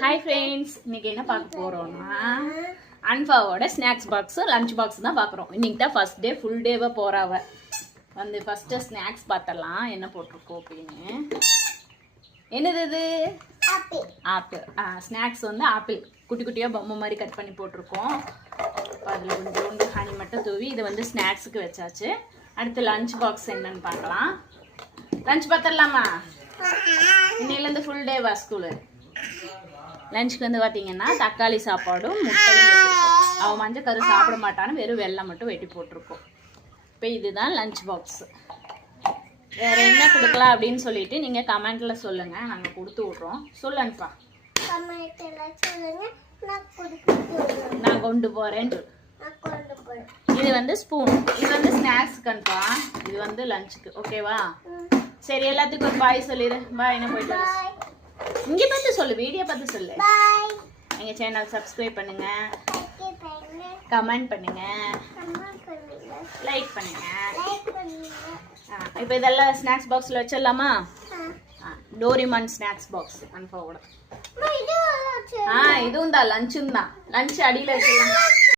Hi friends, இன்னைக்கு என்ன பார்க்க போகிறோம்னா அன்ஃபாவோட ஸ்நாக்ஸ் பாக்ஸு லஞ்ச் பாக்ஸ் தான் பார்க்குறோம். இன்றைக்கி தான் ஃபஸ்ட் டே, ஃபுல் டேவாக போகிறாவ. வந்து ஃபஸ்ட்டு ஸ்நாக்ஸ் பார்த்தலாம் என்ன போட்டிருக்கோம் அப்படின்னு. என்னது இது? ஆப்பிள். ஸ்நாக்ஸ் வந்து ஆப்பிள் குட்டி குட்டியாக பொம்மை மாதிரி கட் பண்ணி போட்டிருக்கோம். அதில் கொஞ்சோண்டு ஹனி மட்டும் தூவி இதை வந்து ஸ்நாக்ஸுக்கு வச்சாச்சு. அடுத்து லஞ்ச் பாக்ஸ் என்னன்னு பார்க்கலாம். லஞ்ச் பார்த்துடலாமா? இன்னையிலேருந்து ஃபுல் டேவா ஸ்கூலு. லஞ்சுக்கு வந்து பார்த்தீங்கன்னா தக்காளி சாப்பாடும் முட்டையும் வச்சுருக்கோம். அவன் மஞ்சள் கரு சாப்பிட மாட்டான்னு வெறும் வெள்ளம் மட்டும் வெட்டி போட்டிருக்கோம். இப்போ இதுதான் லஞ்ச் பாக்ஸு. வேறு என்ன கொடுக்கலாம் அப்படின்னு சொல்லிட்டு நீங்கள் கமெண்ட்டில் சொல்லுங்கள், நாங்கள் கொடுத்து விட்றோம். சொல்லுங்கப்பா. நான் கொண்டு போகிறேன்ட்டு. இது வந்து ஸ்பூன், இது வந்து ஸ்நாக்ஸுக்குப்பா, இது வந்து லஞ்சுக்கு. ஓகேவா? சரி, எல்லாத்துக்கும் ஒரு பாய் சொல்லிடு. பாய், என்ன போயிட்டு இங்கே பார்த்து சொல்லு, வீடியோ பார்த்து சொல்லு. எங்கள் சேனல் சப்ஸ்கிரைப் பண்ணுங்க, கமெண்ட் பண்ணுங்க, லைக் பண்ணுங்க. இப்போ இதெல்லாம் ஸ்நாக்ஸ் பாக்ஸில் வச்சிடலாமா? டோரிமான் ஸ்நாக்ஸ் பாக்ஸ் அன்ஃபாவோட. இதுவும் தான் லஞ்சும் தான். லஞ்ச் அடியில் வச்சிடலாம்.